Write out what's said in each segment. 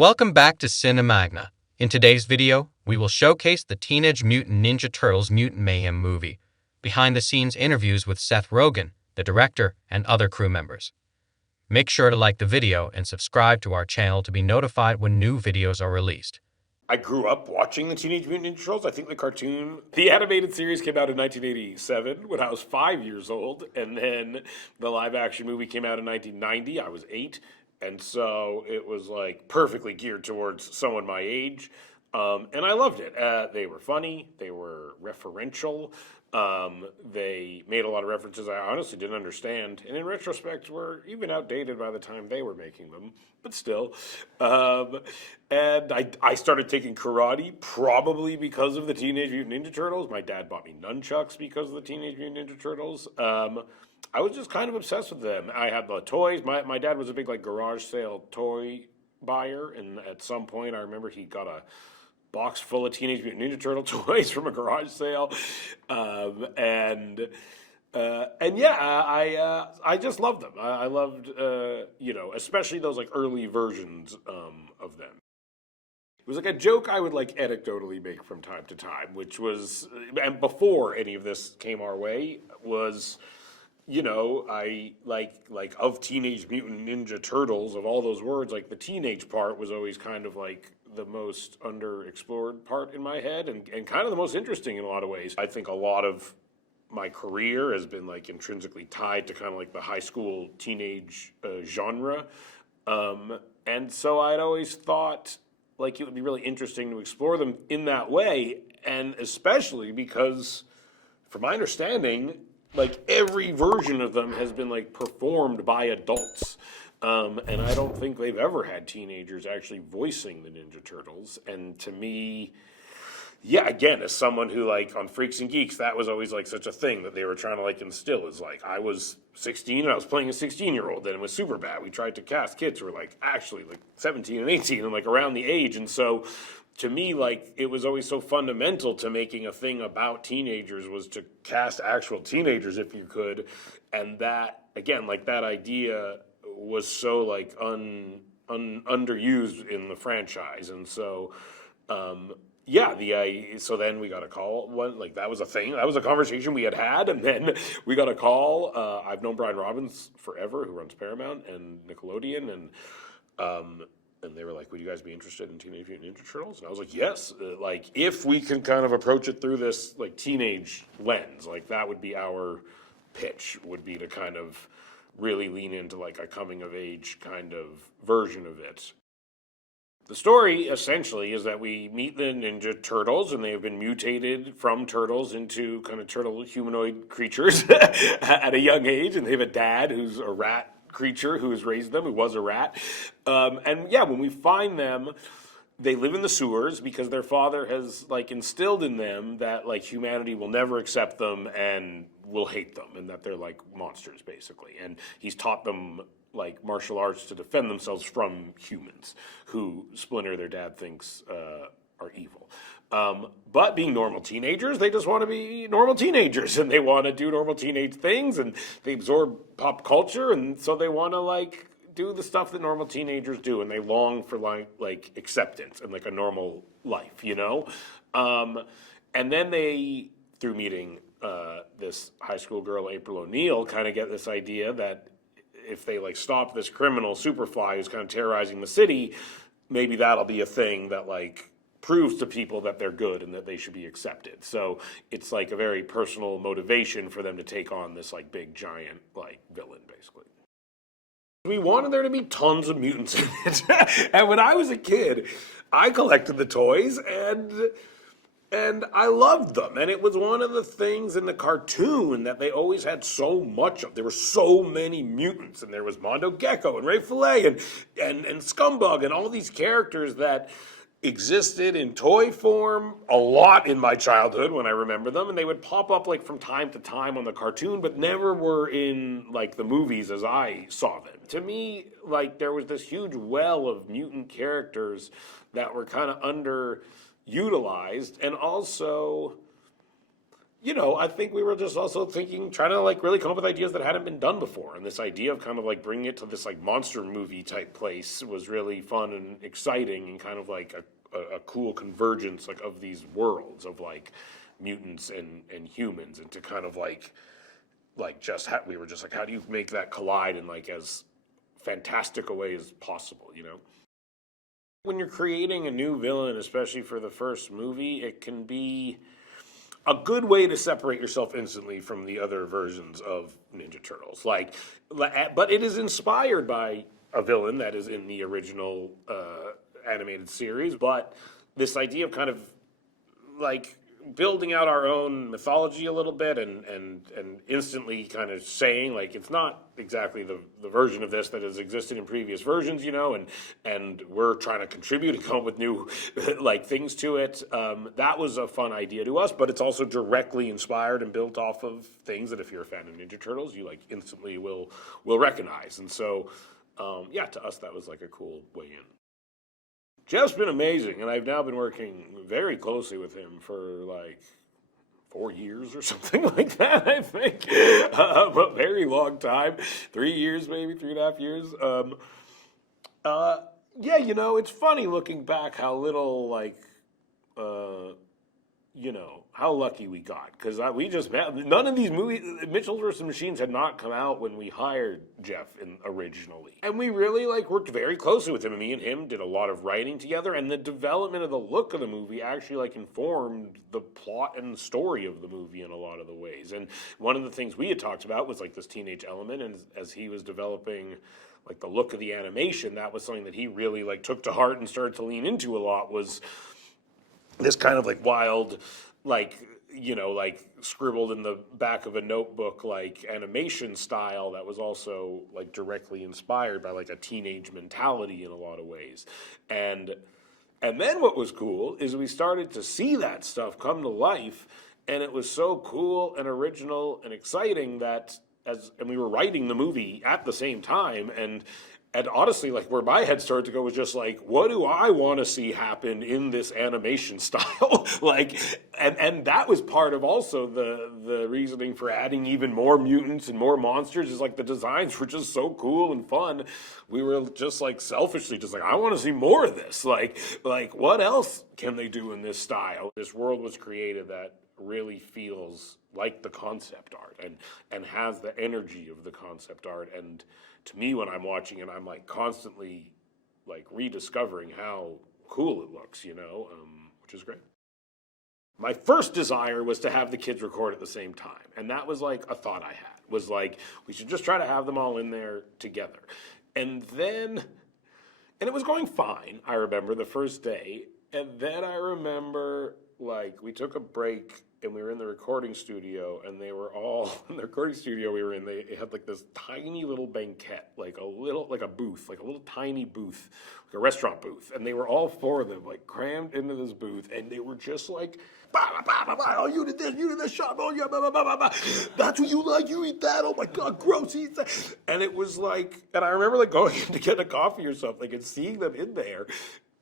Welcome back to Cinemagna. In today's video, we will showcase the Teenage Mutant Ninja Turtles Mutant Mayhem movie, behind-the-scenes interviews with Seth Rogen, the director, and other crew members. Make sure to like the video and subscribe to our channel to be notified when new videos are released. I grew up watching the Teenage Mutant Ninja Turtles. I think the animated series came out in 1987 when I was 5 years old, and then the live-action movie came out in 1990. I was 8. And so it was like perfectly geared towards someone my age. And I loved it. They were funny. They were referential. They made a lot of references I honestly didn't understand. And in retrospect, were even outdated by the time they were making them. But still. And I started taking karate probably because of the Teenage Mutant Ninja Turtles. My dad bought me nunchucks because of the Teenage Mutant Ninja Turtles. I was just kind of obsessed with them. I had the toys. My dad was a big garage sale toy buyer, and at some point I remember he got a box full of Teenage Mutant Ninja Turtle toys from a garage sale, and yeah, I just loved them. I loved especially those early versions of them. It was a joke I would anecdotally make from time to time, which was, and before any of this came our way, was, I of Teenage Mutant Ninja Turtles, of all those words, the teenage part was always kind of the most underexplored part in my head, and kind of the most interesting in a lot of ways. I think a lot of my career has been intrinsically tied to kind of the high school teenage genre, and so I'd always thought it would be really interesting to explore them in that way, and especially because, from my understanding, every version of them has been performed by adults, and I don't think they've ever had teenagers actually voicing the Ninja Turtles. And to me, yeah, again, as someone who on Freaks and Geeks, that was always such a thing that they were trying to instill, is I was 16 and I was playing a 16-year-old, and it was Superbad. We tried to cast kids who were actually 17 and 18 and around the age, and so to me, it was always so fundamental to making a thing about teenagers was to cast actual teenagers if you could. And that, again, that idea was so, underused in the franchise. And so, so then we got a call. That was a thing. That was a conversation we had. And then we got a call. I've known Brian Robbins forever, who runs Paramount and Nickelodeon. And they were like, would you guys be interested in Teenage Mutant Ninja Turtles? And I was like, yes. If we can kind of approach it through this, teenage lens, that would be our pitch, would be to kind of really lean into, a coming-of-age kind of version of it. The story, essentially, is that we meet the Ninja Turtles, and they have been mutated from turtles into kind of turtle humanoid creatures at a young age, and they have a dad who's a rat creature who has raised them, who was a rat. When we find them, they live in the sewers because their father has instilled in them that humanity will never accept them and will hate them, and that they're monsters basically. And he's taught them martial arts to defend themselves from humans who Splinter, their dad, thinks are evil. But being normal teenagers, they just want to be normal teenagers, and they want to do normal teenage things, and they absorb pop culture, and so they want to do the stuff that normal teenagers do, and they long for acceptance and a normal life, and then they, through meeting this high school girl, April O'Neil, kind of get this idea that if they stop this criminal Superfly who's kind of terrorizing the city, maybe that'll be a thing that proves to people that they're good and that they should be accepted. So it's a very personal motivation for them to take on this big giant villain basically. We wanted there to be tons of mutants in it. And when I was a kid, I collected the toys and I loved them. And it was one of the things in the cartoon that they always had so much of. There were so many mutants, and there was Mondo Gecko and Ray Fillet and Scumbug and all these characters that existed in toy form a lot in my childhood when I remember them, and they would pop up from time to time on the cartoon, but never were in the movies as I saw them. To me, there was this huge well of mutant characters that were kind of underutilized, and also You know, I think we were just also thinking, trying to like really come up with ideas that hadn't been done before. And this idea of kind of like bringing it to this like monster movie type place was really fun and exciting, and kind of like a cool convergence like of these worlds of like mutants and humans, and to kind of like just we were just like, how do you make that collide in like as fantastic a way as possible, you know? When you're creating a new villain, especially for the first movie, it can be a good way to separate yourself instantly from the other versions of Ninja Turtles. But it is inspired by a villain that is in the original animated series. But this idea of kind of like building out our own mythology a little bit, and instantly kind of saying like it's not exactly the version of this that has existed in previous versions, you know, and we're trying to contribute and come up with new like things to it. That was a fun idea to us, but it's also directly inspired and built off of things that if you're a fan of Ninja Turtles, you like instantly will recognize. And so yeah, to us that was like a cool way in. Jeff's been amazing, and I've now been working very closely with him for like 4 years or something like that, I think. A very long time. 3 years, maybe, 3.5 years. Yeah, you know, it's funny looking back how little, like, you know, how lucky we got. Because we just met, none of these movies, Mitchell vs. Machines had not come out when we hired Jeff originally. And we really, like, worked very closely with him. And me and him did a lot of writing together. And the development of the look of the movie actually, like, informed the plot and story of the movie in a lot of the ways. And one of the things we had talked about was, like, this teenage element. And as he was developing, like, the look of the animation, that was something that he really, like, took to heart and started to lean into a lot, was this kind of like wild, like, you know, like scribbled in the back of a notebook, like animation style that was also like directly inspired by like a teenage mentality in a lot of ways. And then what was cool is we started to see that stuff come to life, and it was so cool and original and exciting that and we were writing the movie at the same time, and honestly, like, where my head started to go was just like, what do I want to see happen in this animation style? Like, and that was part of also the reasoning for adding even more mutants and more monsters, is like the designs were just so cool and fun. We were just like selfishly just like, I want to see more of this. Like what else can they do in this style? This world was created that really feels like the concept art and has the energy of the concept art. And to me, when I'm watching it, I'm like constantly like rediscovering how cool it looks, you know, which is great. My first desire was to have the kids record at the same time. And that was like a thought I had, was like, we should just try to have them all in there together. And it was going fine, I remember, the first day. And then I remember, like, we took a break and we were in the recording studio, and they were all in the recording studio we were in. They had like this tiny little banquette, like a booth, like a little tiny booth, like a restaurant booth. And they were all four of them like crammed into this booth, and they were just like, bah, bah, bah, bah, bah. Oh, you did this shot, oh yeah, bah, bah, bah, bah, bah. That's what you like, you eat that, oh my God, gross, eat that. And it was like, and I remember like going in to get a coffee or something and seeing them in there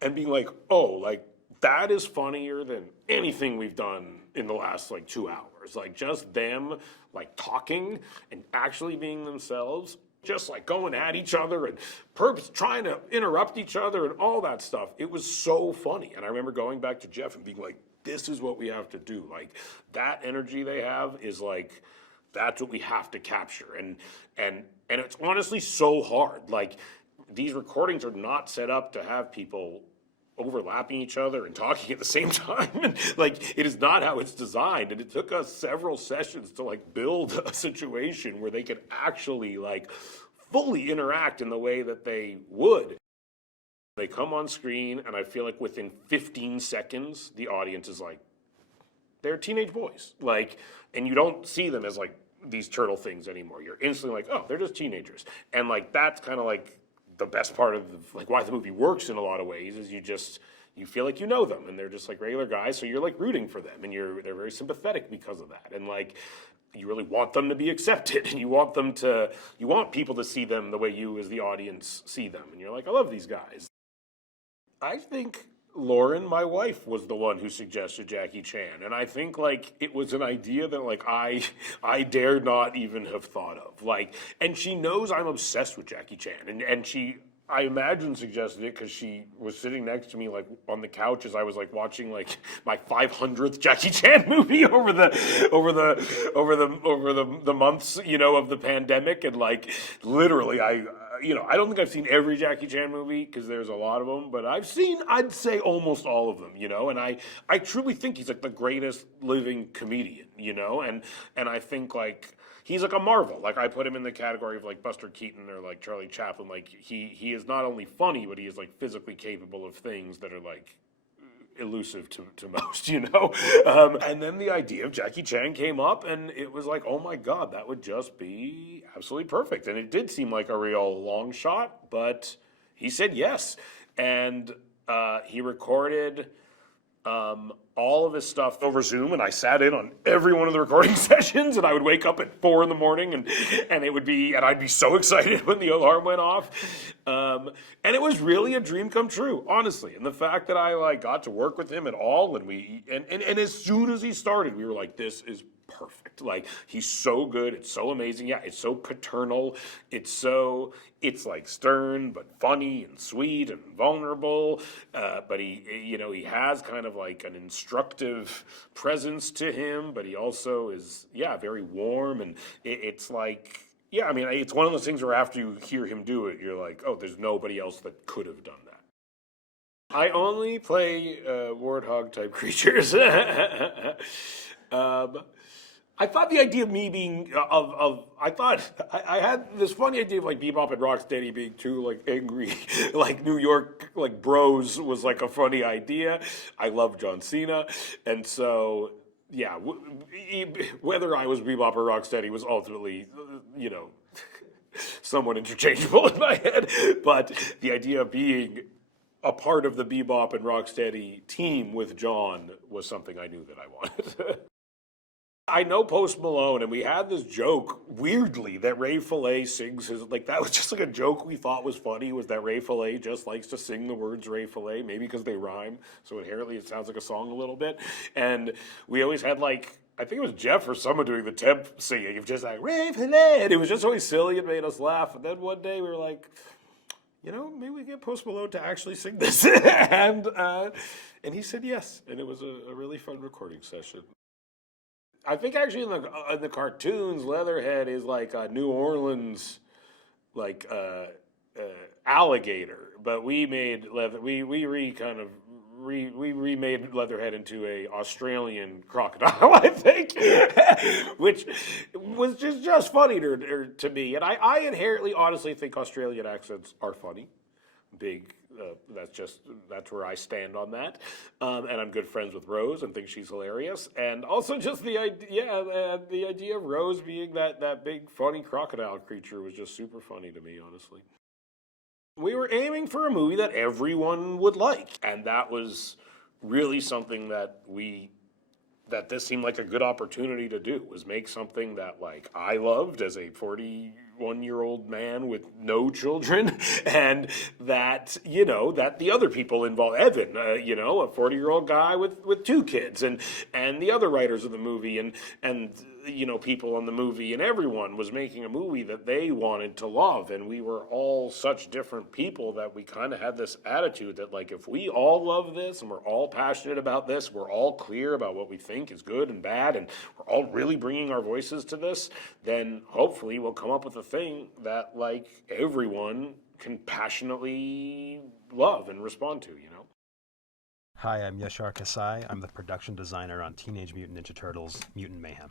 and being like, oh, like, that is funnier than anything we've done in the last like 2 hours. Like just them like talking and actually being themselves, just like going at each other and trying to interrupt each other and all that stuff. It was so funny. And I remember going back to Jeff and being like, this is what we have to do. Like that energy they have is like, that's what we have to capture. And it's honestly so hard. Like these recordings are not set up to have people overlapping each other and talking at the same time. And like, it is not how it's designed. And it took us several sessions to like build a situation where they could actually like fully interact in the way that they would. They come on screen, and I feel like within 15 seconds, the audience is like, they're teenage boys. Like, and you don't see them as like these turtle things anymore. You're instantly like, oh, they're just teenagers. And like, that's kind of like the best part of like why the movie works in a lot of ways, is you feel like you know them, and they're just like regular guys, so you're like rooting for them, and they're very sympathetic because of that, and like you really want them to be accepted, and you want people to see them the way you as the audience see them, and you're like, I love these guys. I think Lauren, my wife, was the one who suggested Jackie Chan, and I think like it was an idea that like I dare not even have thought of. Like, and she knows I'm obsessed with Jackie Chan, and she, I imagine, suggested it because she was sitting next to me like on the couch as I was like watching like my 500th Jackie Chan movie over the months, you know, of the pandemic, and like literally I don't think I've seen every Jackie Chan movie because there's a lot of them, but I've seen, I'd say, almost all of them, you know, and I truly think he's like the greatest living comedian, you know, and I think like he's like a marvel. Like I put him in the category of like Buster Keaton or like Charlie Chaplin. Like he is not only funny, but he is like physically capable of things that are like elusive to most, you know? And then the idea of Jackie Chan came up, and it was like, oh my God, that would just be absolutely perfect. And it did seem like a real long shot, but he said yes. And he recorded all of his stuff over Zoom, and I sat in on every one of the recording sessions, and I would wake up at 4 a.m. and it would be, and I'd be so excited when the alarm went off. And it was really a dream come true, honestly. And the fact that I like got to work with him at all, and as soon as he started, we were like, this is perfect. Like, he's so good. It's so amazing. Yeah, it's so paternal. It's like stern, but funny and sweet and vulnerable. But he has kind of like an instructive presence to him, but he also is, very warm. And it's like, I mean, it's one of those things where after you hear him do it, you're like, oh, there's nobody else that could have done that. I only play warthog type creatures. I thought the idea of me being I had this funny idea of like Bebop and Rocksteady being two like angry like New York like bros was like a funny idea. I love John Cena, and so whether I was Bebop or Rocksteady was ultimately somewhat interchangeable in my head. But the idea of being a part of the Bebop and Rocksteady team with John was something I knew that I wanted. I know Post Malone, and we had this joke, weirdly, that Ray Fillet sings his, like, that was just like a joke we thought was funny, was that Ray Fillet just likes to sing the words Ray Fillet, maybe because they rhyme, so inherently it sounds like a song a little bit. And we always had, like, I think it was Jeff or someone doing the temp singing of just like, Ray Fillet, and it was just always silly and made us laugh. And then one day we were like, maybe we get Post Malone to actually sing this. And he said yes, and it was a really fun recording session. I think actually in the cartoons, Leatherhead is like a New Orleans, like alligator. But we made we remade Leatherhead into a Australian crocodile, I think, which was just funny to me. And I inherently, honestly think Australian accents are funny. That's where I stand on that. And I'm good friends with Rose and think she's hilarious. And also just the idea of Rose being that big funny crocodile creature was just super funny to me, honestly. We were aiming for a movie that everyone would like, and that was really something that this seemed like a good opportunity to do, was make something that like I loved as a 41-year-old man with no children, and that that the other people involved, Evan, a 40-year-old guy with 2 kids, and the other writers of the movie, and people on the movie, and everyone was making a movie that they wanted to love. And we were all such different people that we kind of had this attitude that like, if we all love this and we're all passionate about this, we're all clear about what we think is good and bad, and we're all really bringing our voices to this, then hopefully we'll come up with a thing that like everyone can passionately love and respond to, Hi, I'm Yashar Kassai. I'm the production designer on Teenage Mutant Ninja Turtles Mutant Mayhem.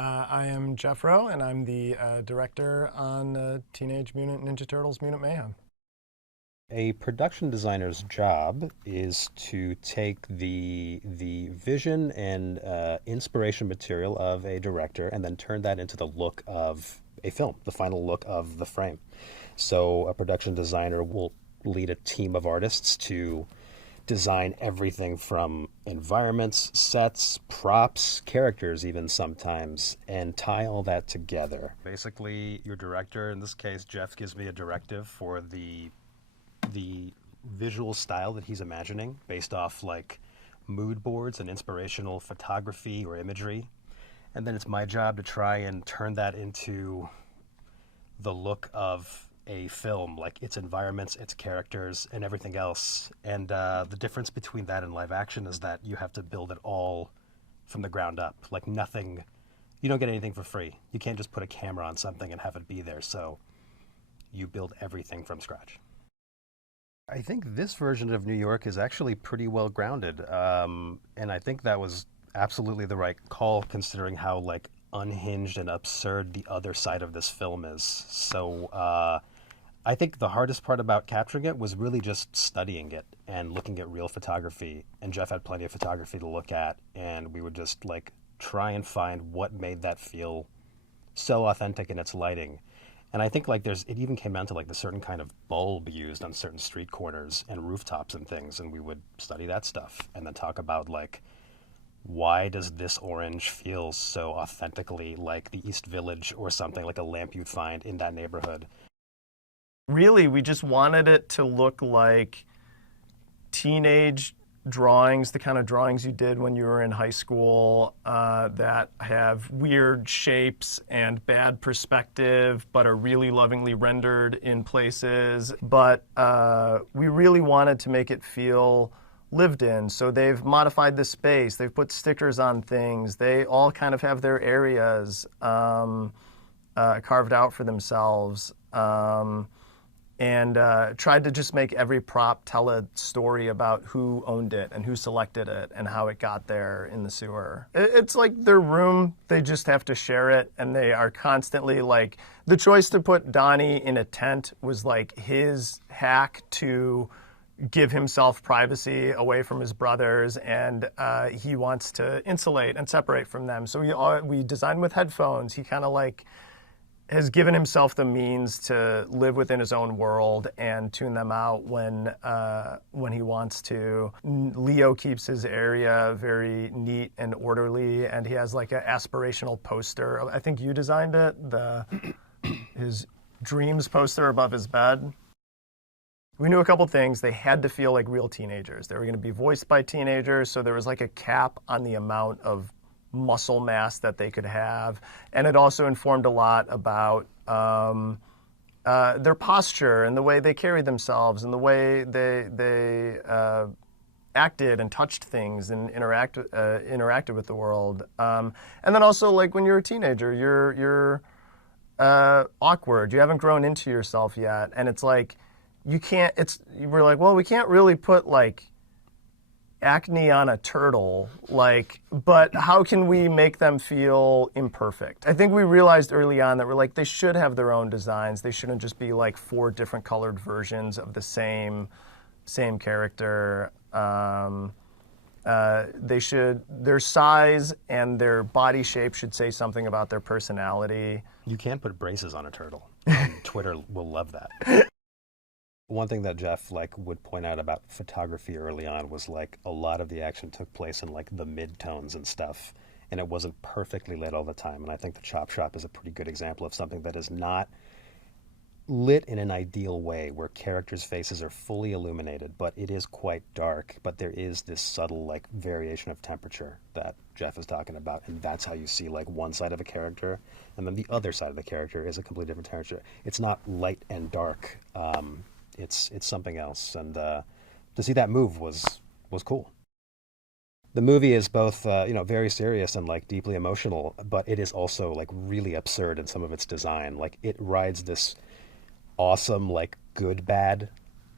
I am Jeff Rowe, and I'm the director on Teenage Mutant Ninja Turtles Mutant Mayhem. A production designer's job is to take the vision and inspiration material of a director and then turn that into the look of a film, the final look of the frame. So a production designer will lead a team of artists to design everything from environments, sets, props, characters even sometimes, and tie all that together. Basically, your director, in this case, Jeff, gives me a directive for the visual style that he's imagining based off like mood boards and inspirational photography or imagery. And then it's my job to try and turn that into the look of a film, like its environments, its characters, and everything else. And the difference between that and live action is that you have to build it all from the ground up. Like nothing, you don't get anything for free. You can't just put a camera on something and have it be there. So you build everything from scratch. I think this version of New York is actually pretty well grounded. And I think that was absolutely the right call considering how like unhinged and absurd the other side of this film is. So I think the hardest part about capturing it was really just studying it and looking at real photography. And Jeff had plenty of photography to look at, and we would just like try and find what made that feel so authentic in its lighting. And I think like it even came down to like the certain kind of bulb used on certain street corners and rooftops and things, and we would study that stuff and then talk about like, why does this orange feel so authentically like the East Village or something, like a lamp you'd find in that neighborhood? Really, we just wanted it to look like teenage drawings, the kind of drawings you did when you were in high school that have weird shapes and bad perspective, but are really lovingly rendered in places. But we really wanted to make it feel lived in. So they've modified the space, they've put stickers on things, they all kind of have their areas carved out for themselves. And tried to just make every prop tell a story about who owned it and who selected it and how it got there in the sewer. It's like their room, they just have to share it, and they are constantly like, the choice to put Donnie in a tent was like his hack to give himself privacy away from his brothers, and he wants to insulate and separate from them. So we designed with headphones. He kind of like has given himself the means to live within his own world and tune them out when he wants to. Leo keeps his area very neat and orderly, and he has like an aspirational poster. I think you designed it, his dreams poster above his bed. We knew a couple things. They had to feel like real teenagers. They were going to be voiced by teenagers, so there was like a cap on the amount of muscle mass that they could have. And it also informed a lot about their posture and the way they carried themselves and the way they acted and touched things and interacted with the world. And then also, like, when you're a teenager, you're awkward. You haven't grown into yourself yet. And it's like, we're like, well, we can't really put like acne on a turtle, like, but how can we make them feel imperfect? I think we realized early on that we're like, they should have their own designs. They shouldn't just be like 4 different colored versions of the same character. Their size and their body shape should say something about their personality. You can't put braces on a turtle, and Twitter will love that. One thing that Jeff would point out about photography early on was a lot of the action took place in the mid-tones and stuff, and it wasn't perfectly lit all the time. And I think the Chop Shop is a pretty good example of something that is not lit in an ideal way, where characters' faces are fully illuminated, but it is quite dark. But there is this subtle variation of temperature that Jeff is talking about, and that's how you see one side of a character, and then the other side of the character is a completely different temperature. It's not light and dark. It's something else, and to see that move was cool. The movie is both very serious and deeply emotional, but it is also really absurd in some of its design. It rides this awesome good bad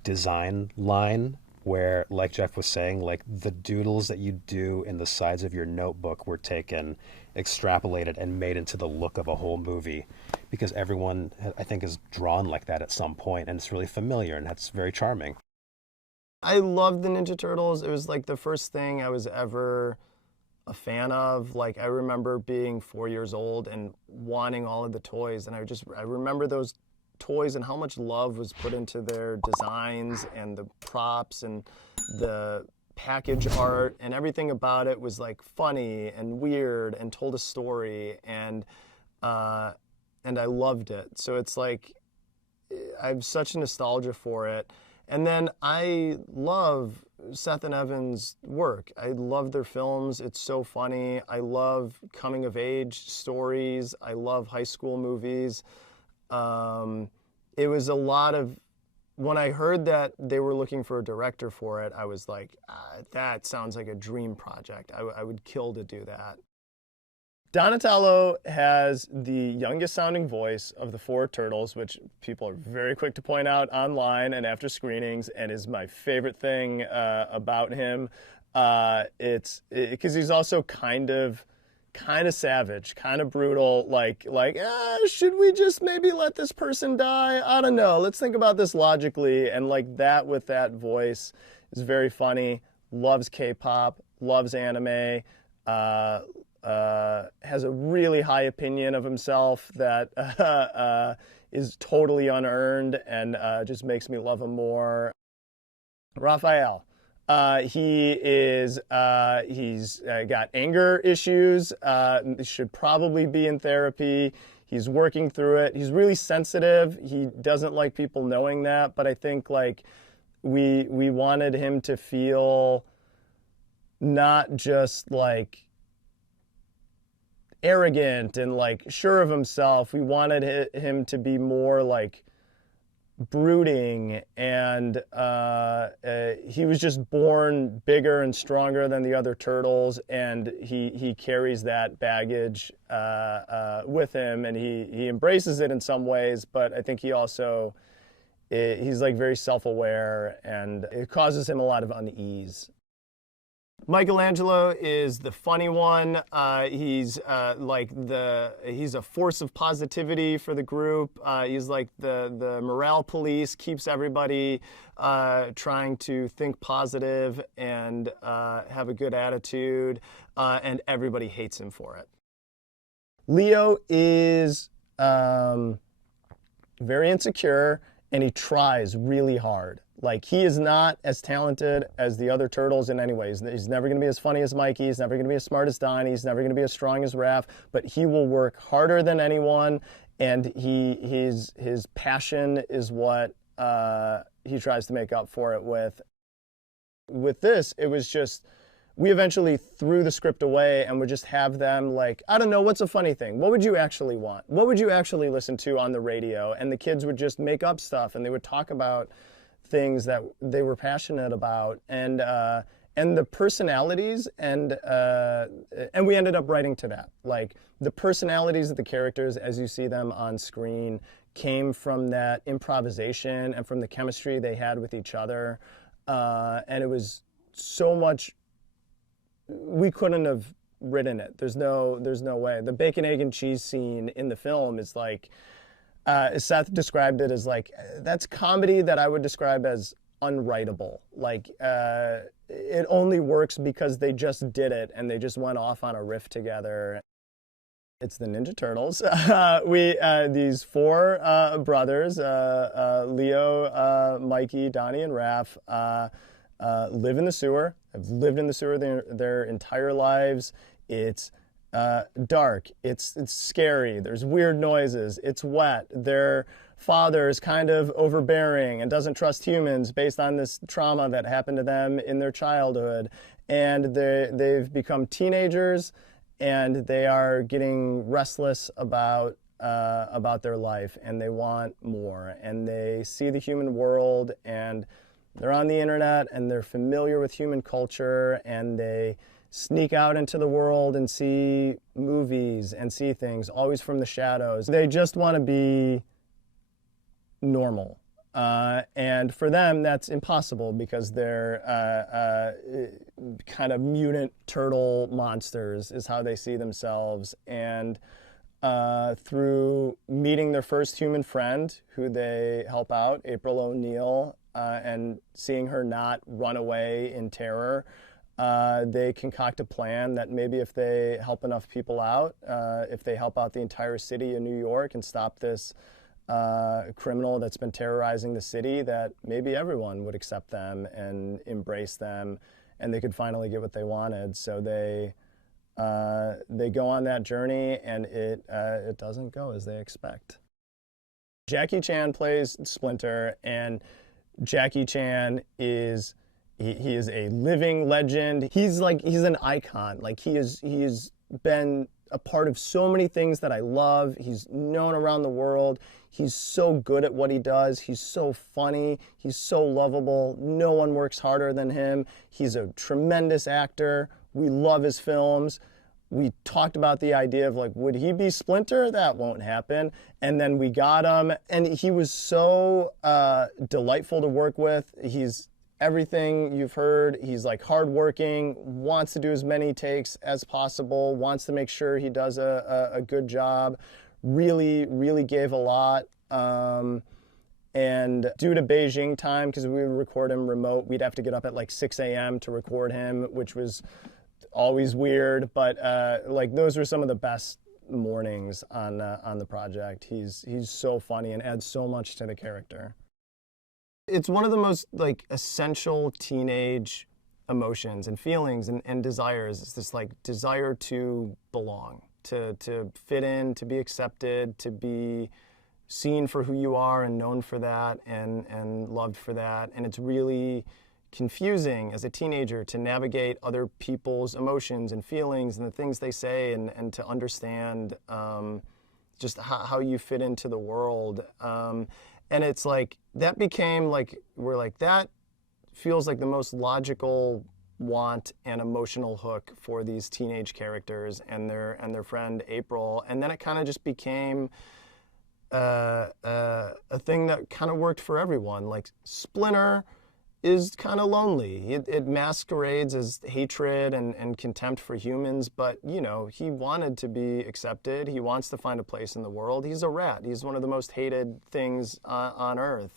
design line where, like Jeff was saying, the doodles that you do in the sides of your notebook were taken, extrapolated, and made into the look of a whole movie, because everyone, I think, is drawn like that at some point, and it's really familiar, and that's very charming. I loved the Ninja Turtles. It was the first thing I was ever a fan of. I remember being 4 years old and wanting all of the toys, and I remember those toys and how much love was put into their designs and the props and the package art, and everything about it was funny and weird and told a story, and I loved it. So it's I have such nostalgia for it. And then I love Seth and Evan's work. I love their films. It's so funny. I love coming of age stories. I love high school movies. It was a lot of, when I heard that they were looking for a director for it, I was like, that sounds like a dream project. I would kill to do that. Donatello has the youngest sounding voice of the four turtles, which people are very quick to point out online and after screenings, and is my favorite thing about him. It's because he's also kind of savage, kind of brutal, like should we just maybe let this person die? I don't know. Let's think about this logically. And like that with that voice is very funny. Loves K-pop, loves anime, has a really high opinion of himself that is totally unearned and just makes me love him more. Raphael. He's got anger issues, should probably be in therapy. He's working through it. He's really sensitive. He doesn't like people knowing that, but I think like we wanted him to feel not just like arrogant and like sure of himself. We wanted him to be more like brooding, and he was just born bigger and stronger than the other turtles, and he carries that baggage with him, and he embraces it in some ways, but I think he also he's like very self-aware, and it causes him a lot of unease. Michelangelo is the funny one. He's he's a force of positivity for the group. He's like the morale police, keeps everybody trying to think positive and have a good attitude, and everybody hates him for it. Leo is very insecure, and he tries really hard. Like, he is not as talented as the other turtles in any ways. He's never going to be as funny as Mikey. He's never going to be as smart as Donnie. He's never going to be as strong as Raph. But he will work harder than anyone, and his passion is what he tries to make up for it with. With this, it was just, we eventually threw the script away and would just have them like, I don't know, what's a funny thing? What would you actually want? What would you actually listen to on the radio? And the kids would just make up stuff, and they would talk about things that they were passionate about, and the personalities, and we ended up writing to that. Like, the personalities of the characters as you see them on screen came from that improvisation and from the chemistry they had with each other, and it was so much, we couldn't have written it. There's no way. The bacon, egg, and cheese scene in the film is like, Seth described it as like, that's comedy that I would describe as unwritable. Like, it only works because they just did it and they just went off on a riff together. It's the Ninja Turtles. These four brothers, Leo, Mikey, Donnie, and Raph, live in the sewer. Have lived in the sewer their entire lives. It's dark, it's scary, there's weird noises, it's wet, their father is kind of overbearing and doesn't trust humans based on this trauma that happened to them in their childhood, and they've become teenagers, and they are getting restless about their life, and they want more, and they see the human world, and they're on the internet, and they're familiar with human culture, and they sneak out into the world and see movies and see things, always from the shadows. They just want to be normal. And for them, that's impossible because they're kind of mutant turtle monsters is how they see themselves. And through meeting their first human friend, who they help out, April O'Neil, and seeing her not run away in terror, they concoct a plan that maybe if they help enough people out, if they help out the entire city of New York and stop this criminal that's been terrorizing the city, that maybe everyone would accept them and embrace them, and they could finally get what they wanted. So they go on that journey, and it doesn't go as they expect. Jackie Chan plays Splinter, and Jackie Chan is he is a living legend. He's an icon. Like he's been a part of so many things that I love. He's known around the world. He's so good at what he does. He's so funny. He's so lovable. No one works harder than him. He's a tremendous actor. We love his films. We talked about the idea of like, would he be Splinter? That won't happen. And then we got him, and he was so delightful to work with. He's everything you've heard. He's like hardworking, wants to do as many takes as possible, wants to make sure he does a good job. Really, really gave a lot. And due to Beijing time, because we would record him remote, we'd have to get up at like 6 a.m. to record him, which was always weird. But like those were some of the best mornings on the project. He's so funny and adds so much to the character. It's one of the most like essential teenage emotions and feelings and desires. It's this like desire to belong, to fit in, to be accepted, to be seen for who you are and known for that and loved for that. And it's really confusing as a teenager to navigate other people's emotions and feelings and the things they say and to understand just how you fit into the world. And it's like, that became like, we're like, that feels like the most logical want and emotional hook for these teenage characters and their friend April. And then it kind of just became a thing that kind of worked for everyone. Like Splinter is kind of lonely. It masquerades as hatred and contempt for humans, but you know, he wanted to be accepted. He wants to find a place in the world. He's a rat. He's one of the most hated things on earth.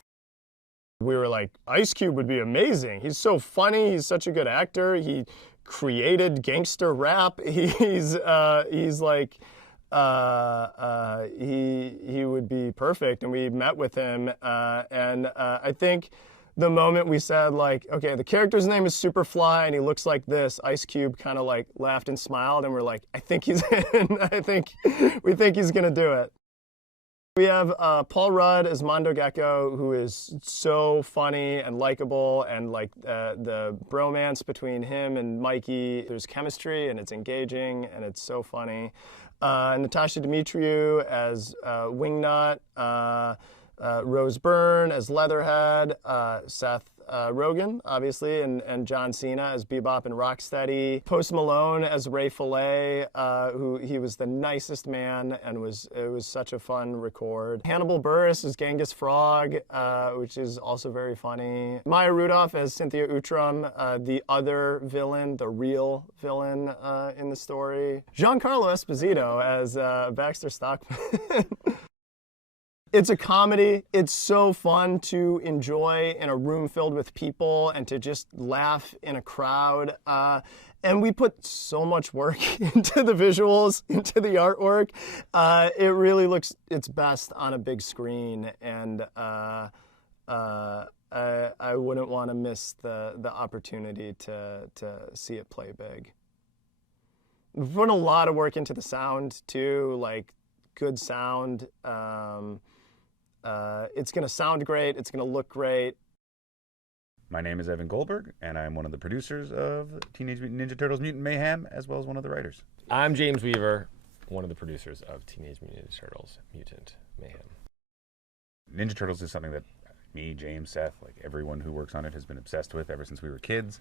We were like, Ice Cube would be amazing. He's so funny. He's such a good actor. He created gangster rap. He's like, he would be perfect. And we met with him, and I think the moment we said like, okay, the character's name is Superfly and he looks like this, Ice Cube kind of like laughed and smiled, and we're like, I think he's in. We think he's gonna do it. We have Paul Rudd as Mondo Gecko, who is so funny and likable, and like the bromance between him and Mikey, there's chemistry and it's engaging and it's so funny. Natasia Demetriou as Wingnut, Rose Byrne as Leatherhead, Seth Rogen, obviously, and John Cena as Bebop and Rocksteady. Post Malone as Ray Fillet, who he was the nicest man, and it was such a fun record. Hannibal Buress as Genghis Frog, which is also very funny. Maya Rudolph as Cynthia Outram, the other villain, the real villain in the story. Giancarlo Esposito as Baxter Stockman. It's a comedy. It's so fun to enjoy in a room filled with people and to just laugh in a crowd. And we put so much work into the visuals, into the artwork. It really looks its best on a big screen, and I wouldn't want to miss the opportunity to see it play big. We've put a lot of work into the sound too, like good sound. It's going to sound great. It's going to look great. My name is Evan Goldberg, and I'm one of the producers of Teenage Mutant Ninja Turtles Mutant Mayhem, as well as one of the writers. I'm James Weaver, one of the producers of Teenage Mutant Ninja Turtles Mutant Mayhem. Ninja Turtles is something that me, James, Seth, like everyone who works on it has been obsessed with ever since we were kids.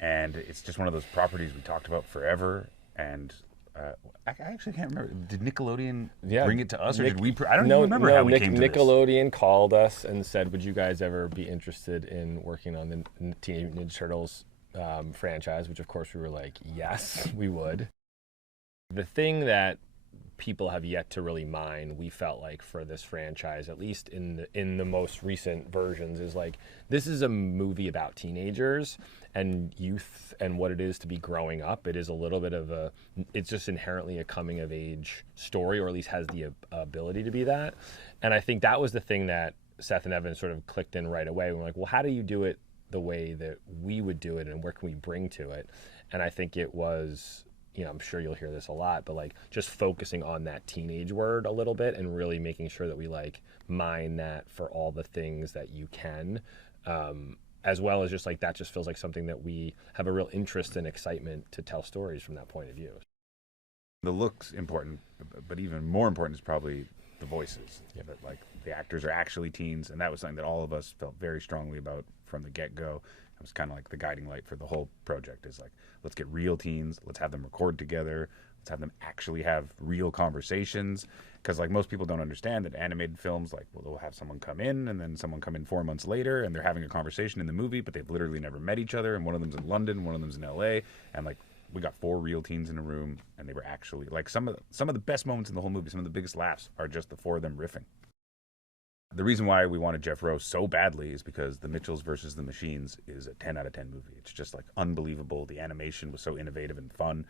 And it's just one of those properties we talked about forever. And I actually can't remember. Did Nickelodeon bring it to us, or did we? I don't even remember how we came to this. Nickelodeon called us and said, "Would you guys ever be interested in working on the Teenage Mutant Ninja Turtles franchise?" Which, of course, we were like, "Yes, we would." The thing that people have yet to really mine, we felt like, for this franchise, at least in the most recent versions, is like, this is a movie about teenagers and youth and what it is to be growing up. It is a little bit of it's just inherently a coming of age story, or at least has the ability to be that. And I think that was the thing that Seth and Evan sort of clicked in right away. We're like, well, how do you do it the way that we would do it, and what can we bring to it? And I think it was, you know, I'm sure you'll hear this a lot, but like just focusing on that teenage word a little bit and really making sure that we like mine that for all the things that you can, as well as just like that just feels like something that we have a real interest and excitement to tell stories from that point of view. The look's important, but even more important is probably the voices. Yeah. That like the actors are actually teens, and that was something that all of us felt very strongly about from the get-go. It was kind of like the guiding light for the whole project is like, let's get real teens, let's have them record together, let's have them actually have real conversations. Because like most people don't understand that animated films, like, well, they'll have someone come in and then someone come in 4 months later and they're having a conversation in the movie, but they've literally never met each other, and one of them's in London, one of them's in LA, and like we got 4 real teens in a room, and they were actually like some of the best moments in the whole movie, some of the biggest laughs are just the 4 of them riffing. The reason why we wanted Jeff Rowe so badly is because The Mitchells versus the Machines is a 10 out of 10 movie. It's just like unbelievable. The animation was so innovative and fun.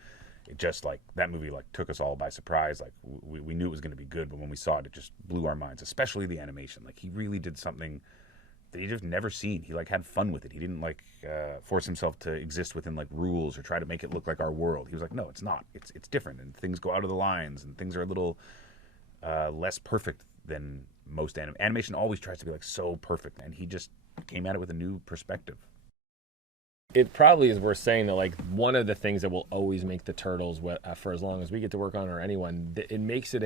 It just like that movie like took us all by surprise. Like we knew it was going to be good, but when we saw it, it just blew our minds, especially the animation. Like he really did something that he just never seen. He like had fun with it. He didn't like force himself to exist within like rules or try to make it look like our world. He was like, no, it's not. It's different, and things go out of the lines, and things are a little less perfect than most animation. Always tries to be like so perfect, and he just came at it with a new perspective. It probably is worth saying that like one of the things that will always make the Turtles, for as long as we get to work on or anyone, it makes it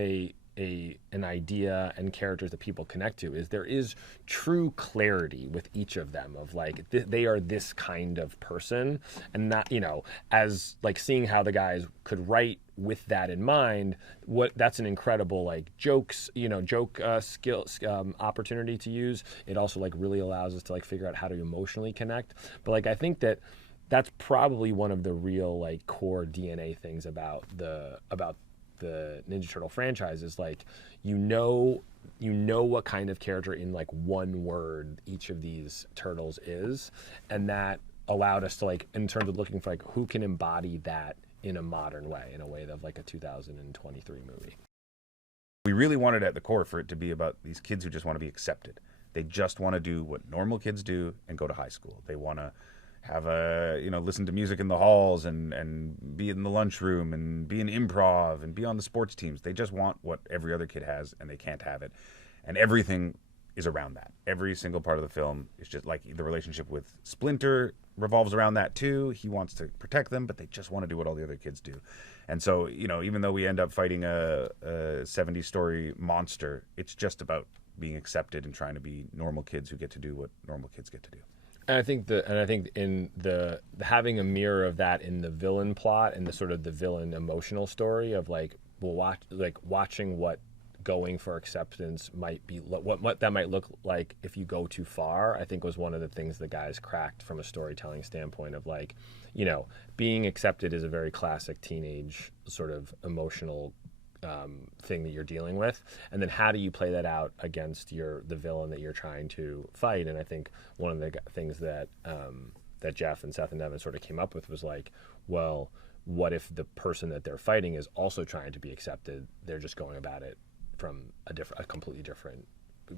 an idea and characters that people connect to, is there is true clarity with each of them of like they are this kind of person, and not, you know, as like seeing how the guys could write with that in mind, that's an incredible like joke skill opportunity to use. It also like really allows us to like figure out how to emotionally connect. But like I think that's probably one of the real like core DNA things about the Ninja Turtle franchise is like you know what kind of character in like one word each of these turtles is, and that allowed us to like, in terms of looking for like who can embody that in a modern way, in a way of like a 2023 movie. We really wanted at the core for it to be about these kids who just want to be accepted. They just want to do what normal kids do and go to high school. They want to have listen to music in the halls and be in the lunchroom and be in improv and be on the sports teams. They just want what every other kid has, and they can't have it. And everything is around that. Every single part of the film is just like the relationship with Splinter revolves around that too. He wants to protect them, but they just want to do what all the other kids do. And so, you know, even though we end up fighting a 70-story monster, it's just about being accepted and trying to be normal kids who get to do what normal kids get to do. And I think in the having a mirror of that in the villain plot and the sort of the villain emotional story of like watching what going for acceptance might be, what that might look like if you go too far, I think was one of the things the guys cracked from a storytelling standpoint of like, you know, being accepted is a very classic teenage sort of emotional thing that you're dealing with, and then how do you play that out against the villain that you're trying to fight? And I think one of the things that that Jeff and Seth and Evan sort of came up with was like, well, what if the person that they're fighting is also trying to be accepted? They're just going about it from a completely different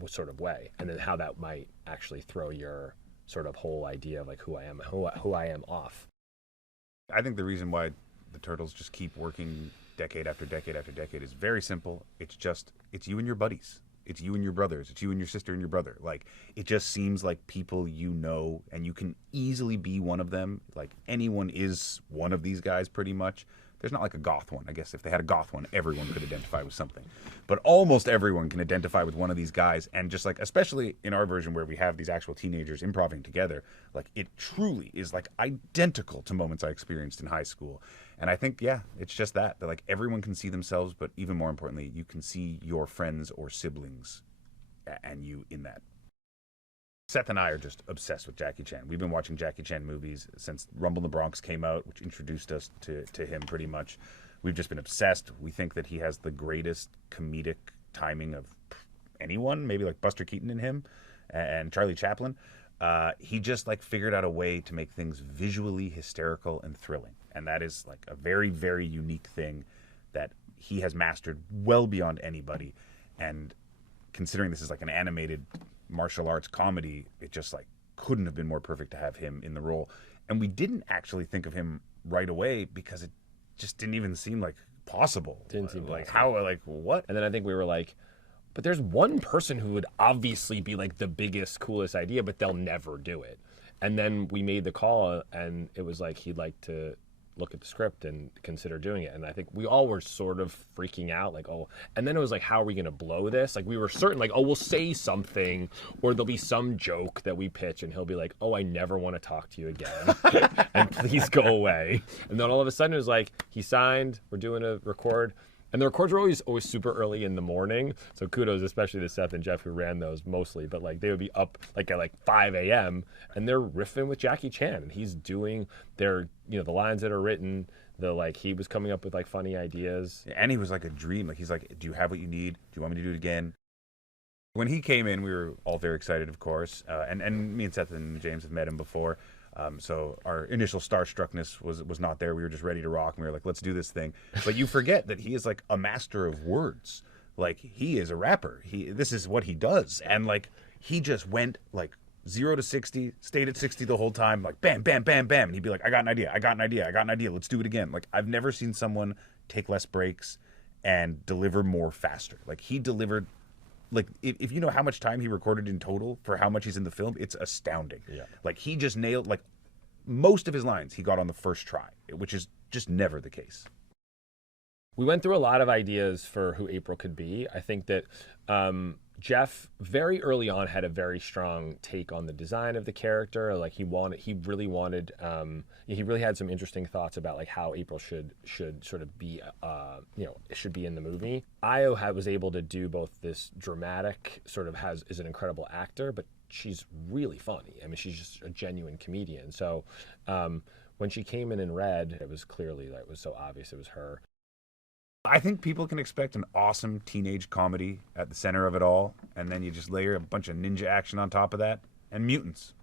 sort of way, and then how that might actually throw your sort of whole idea of like who I am off. I think the reason why the Turtles just keep working decade after decade after decade is very simple. It's you and your buddies. It's you and your brothers. It's you and your sister and your brother. Like, it just seems like people you know, and you can easily be one of them. Like, anyone is one of these guys pretty much. There's not like a goth one. I guess if they had a goth one, everyone could identify with something. But almost everyone can identify with one of these guys. And just like, especially in our version where we have these actual teenagers improvising together, like it truly is like identical to moments I experienced in high school. And I think, yeah, it's just that like everyone can see themselves, but even more importantly, you can see your friends or siblings and you in that. Seth and I are just obsessed with Jackie Chan. We've been watching Jackie Chan movies since Rumble in the Bronx came out, which introduced us to him pretty much. We've just been obsessed. We think that he has the greatest comedic timing of anyone, maybe like Buster Keaton in him and Charlie Chaplin. He just like figured out a way to make things visually hysterical and thrilling. And that is like a very, very unique thing that he has mastered well beyond anybody. And considering this is like an animated martial arts comedy, it just like couldn't have been more perfect to have him in the role. And we didn't actually think of him right away because it just didn't even seem like possible. Didn't seem like possible. how, like what? And then I think we were like, but there's one person who would obviously be like the biggest, coolest idea, but they'll never do it. And then we made the call, and it was like he'd like to look at the script and consider doing it. And I think we all were sort of freaking out, like, oh, and then it was like, how are we going to blow this? Like, we were certain, like, oh, we'll say something, or there'll be some joke that we pitch, and he'll be like, oh, I never want to talk to you again, and please go away. And then all of a sudden it was like, he signed, we're doing a record. And the records were always super early in the morning. So kudos, especially to Seth and Jeff, who ran those mostly. But like they would be up like at like 5 a.m. and they're riffing with Jackie Chan, and he's doing their, you know, the lines that are written. The like he was coming up with like funny ideas. And he was like a dream. Like he's like, do you have what you need? Do you want me to do it again? When he came in, we were all very excited, of course. And me and Seth and James have met him before. So our initial starstruckness was not there. We were just ready to rock, and we were like, let's do this thing. But you forget that he is like a master of words. Like he is a rapper. This is what he does. And like he just went like 0 to 60, stayed at 60 the whole time, like bam, bam, bam, bam. And he'd be like, I got an idea. Let's do it again. Like I've never seen someone take less breaks and deliver more faster. Like he delivered. Like, if you know how much time he recorded in total for how much he's in the film, it's astounding. Yeah. Like, he just nailed, like, most of his lines he got on the first try, which is just never the case. We went through a lot of ideas for who April could be. I think that Jeff very early on had a very strong take on the design of the character. Like he really had some interesting thoughts about like how April should sort of be, should be in the movie. Io was able to do both this dramatic sort of is an incredible actor, but she's really funny. I mean, she's just a genuine comedian. So when she came in red, it was clearly like, it was so obvious it was her. I think people can expect an awesome teenage comedy at the center of it all, and then you just layer a bunch of ninja action on top of that, and mutants.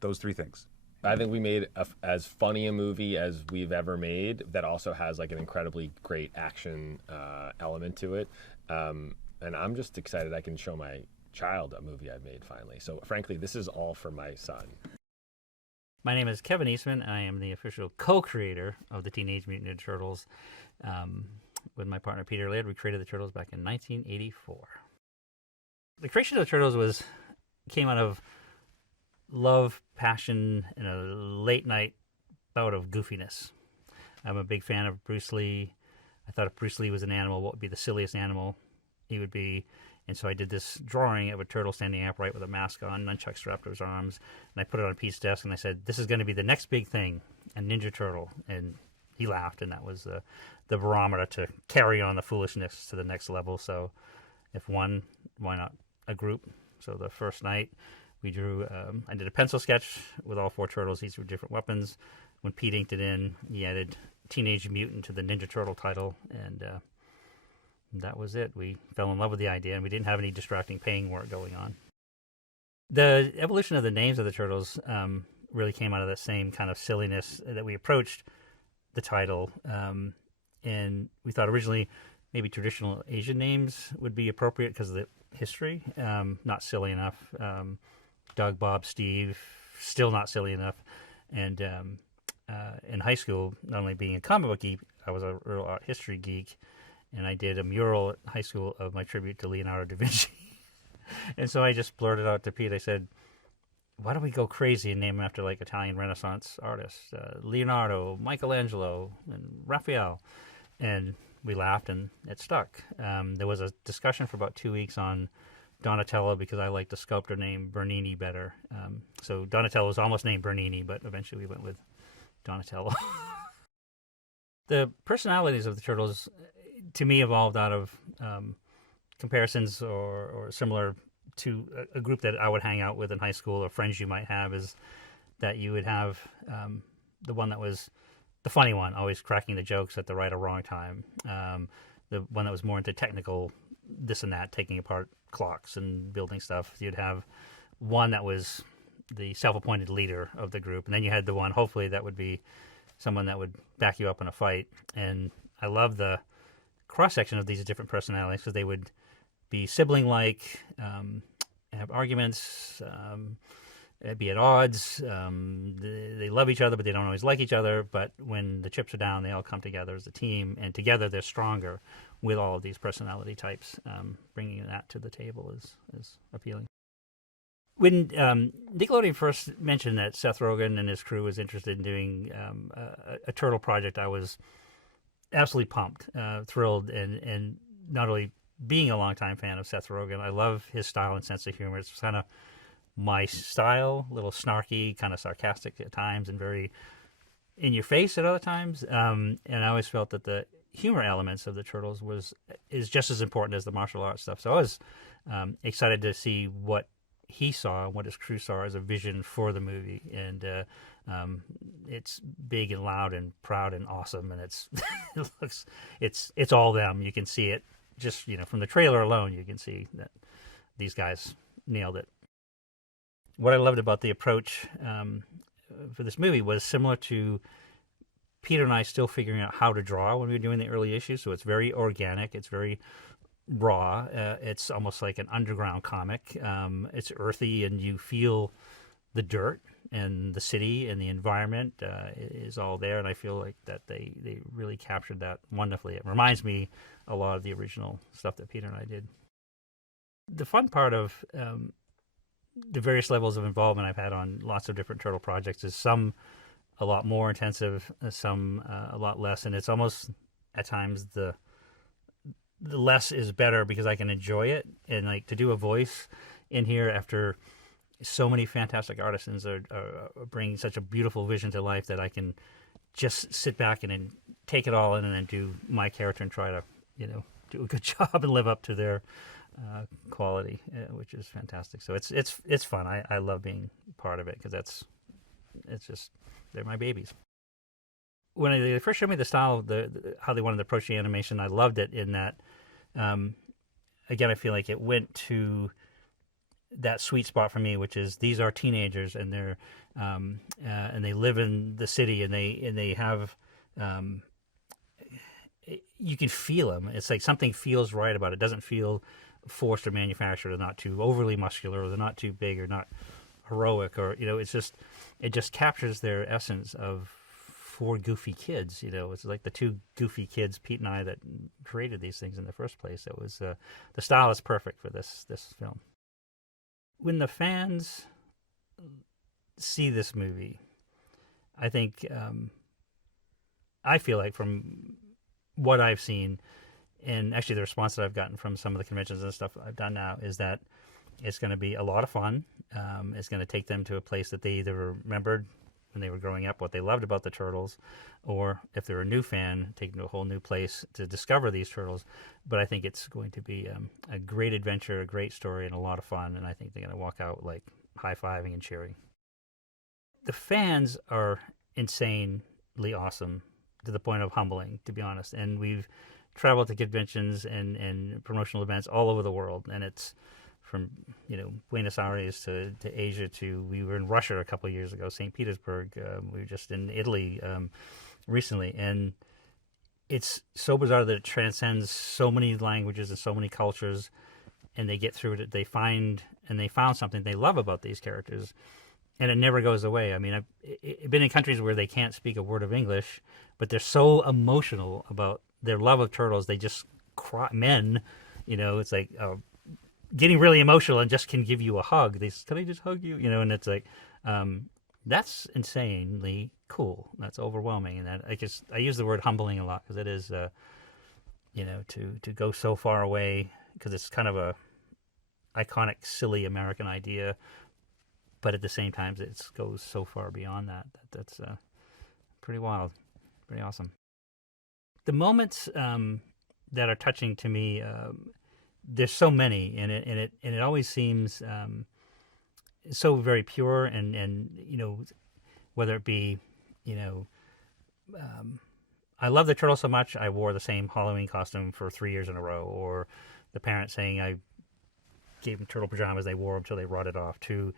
Those three things. I think we made as funny a movie as we've ever made that also has like an incredibly great action element to it. And I'm just excited I can show my child a movie I've made finally. So frankly, this is all for my son. My name is Kevin Eastman. I am the official co-creator of the Teenage Mutant Ninja Turtles. With my partner Peter Laird, we created the Turtles back in 1984. The creation of the Turtles came out of love, passion, and a late-night bout of goofiness. I'm a big fan of Bruce Lee. I thought if Bruce Lee was an animal, what would be the silliest animal he would be? And so I did this drawing of a turtle standing upright with a mask on, nunchucks strapped to his arms, and I put it on Pete's desk, and I said, this is going to be the next big thing, a Ninja Turtle. And he laughed, and that was the barometer to carry on the foolishness to the next level. So if one, why not a group? So the first night we drew, I did a pencil sketch with all 4 turtles, each with different weapons. When Pete inked it in, he added Teenage Mutant to the Ninja Turtle title, and that was it. We fell in love with the idea, and we didn't have any distracting painting work going on. The evolution of the names of the turtles really came out of that same kind of silliness that we approached the title, and we thought originally maybe traditional Asian names would be appropriate because of the history, not silly enough. Doug, Bob, Steve, still not silly enough. And in high school, not only being a comic book geek, I was a real art history geek, and I did a mural at high school of my tribute to Leonardo da Vinci. And so I just blurted out to Pete, I said, why don't we go crazy and name him after like Italian Renaissance artists, Leonardo, Michelangelo, and Raphael? And we laughed, and it stuck. There was a discussion for about 2 weeks on Donatello because I liked a sculptor named Bernini better. So Donatello was almost named Bernini, but eventually we went with Donatello. The personalities of the turtles, to me, evolved out of comparisons or similar to a group that I would hang out with in high school, or friends you might have, is that you would have the one that was the funny one, always cracking the jokes at the right or wrong time. The one that was more into technical this and that, taking apart clocks and building stuff. You'd have one that was the self-appointed leader of the group, and then you had the one, hopefully, that would be someone that would back you up in a fight. And I love the cross-section of these different personalities because they would be sibling-like, have arguments, be at odds. They love each other, but they don't always like each other. But when the chips are down, they all come together as a team, and together they're stronger with all of these personality types. Bringing that to the table is appealing. When Nickelodeon first mentioned that Seth Rogen and his crew was interested in doing a turtle project, I was absolutely pumped, thrilled, and not only being a longtime fan of Seth Rogen, I love his style and sense of humor. It's kind of my style, a little snarky, kind of sarcastic at times, and very in your face at other times. And I always felt that the humor elements of the Turtles is just as important as the martial arts stuff. So I was excited to see what he saw, what his crew saw as a vision for the movie, and it's big and loud and proud and awesome, and it's all them. You can see it just from the trailer alone. You can see that these guys nailed it. What I loved about the approach for this movie was similar to Peter and I still figuring out how to draw when we were doing the early issues. So it's very organic. It's very raw. It's almost like an underground comic. It's earthy, and you feel the dirt and the city and the environment is all there. And I feel like that they really captured that wonderfully. It reminds me a lot of the original stuff that Peter and I did. The fun part of the various levels of involvement I've had on lots of different turtle projects is some a lot more intensive, some a lot less, and it's almost at times the less is better because I can enjoy it. And like to do a voice in here after so many fantastic artisans are bringing such a beautiful vision to life that I can just sit back and then take it all in and then do my character and try to do a good job and live up to their quality, which is fantastic. So it's fun. I love being part of it because it's just they're my babies. When they first showed me the style, how they wanted to approach the animation, I loved it in that. Again, I feel like it went to that sweet spot for me, which is these are teenagers and they're and they live in the city and they have. You can feel them. It's like something feels right about it. It doesn't feel forced or manufactured. They're not too overly muscular, or they're not too big, or not heroic, or it just captures their essence of four goofy kids. It's like the two goofy kids, Pete and I, that created these things in the first place. It was the style is perfect for this film. When the fans see this movie, I think I feel like from what I've seen, and actually the response that I've gotten from some of the conventions and stuff I've done now, is that it's going to be a lot of fun. It's going to take them to a place that they either remembered when they were growing up, what they loved about the Turtles, or if they're a new fan, take them to a whole new place to discover these Turtles. But I think it's going to be a great adventure, a great story, and a lot of fun, and I think they're going to walk out like high-fiving and cheering. The fans are insanely awesome, to the point of humbling, to be honest. And we've traveled to conventions and promotional events all over the world, and it's from Buenos Aires to Asia we were in Russia a couple of years ago, St. Petersburg. We were just in Italy recently, and it's so bizarre that it transcends so many languages and so many cultures, and they get through it. They found something they love about these characters, and it never goes away. I mean, I've been in countries where they can't speak a word of English, but they're so emotional about their love of turtles. They just cry. Men, it's like getting really emotional and just can give you a hug. They say, "Can I just hug you?" And it's like, that's insanely cool. That's overwhelming. And that I use the word humbling a lot because it is, to go so far away, because it's kind of a iconic, silly American idea. But at the same time, it goes so far beyond that. That's pretty wild, pretty awesome. The moments that are touching to me, there's so many, and it always seems so very pure, and whether it be I love the turtle so much I wore the same Halloween costume for 3 years in a row, or the parent saying I gave them turtle pajamas, they wore them till they rotted off, to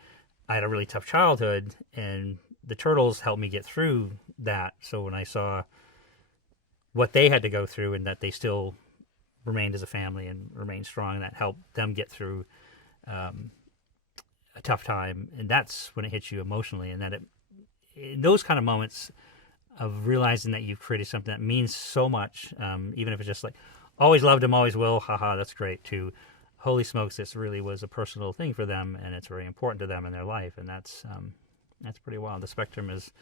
I had a really tough childhood, and the Turtles helped me get through that. So when I saw what they had to go through, and that they still remained as a family and remained strong, and that helped them get through a tough time, and that's when it hits you emotionally, and that in those kind of moments of realizing that you've created something that means so much, even if it's just like, always loved him, always will, haha, that's great, to holy smokes, this really was a personal thing for them, and it's very important to them in their life, and that's pretty wild. The spectrum is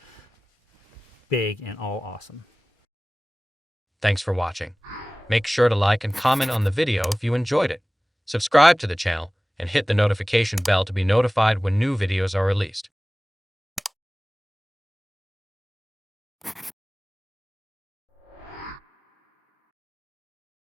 big and all awesome. Thanks for watching. Make sure to like and comment on the video if you enjoyed it. Subscribe to the channel and hit the notification bell to be notified when new videos are released.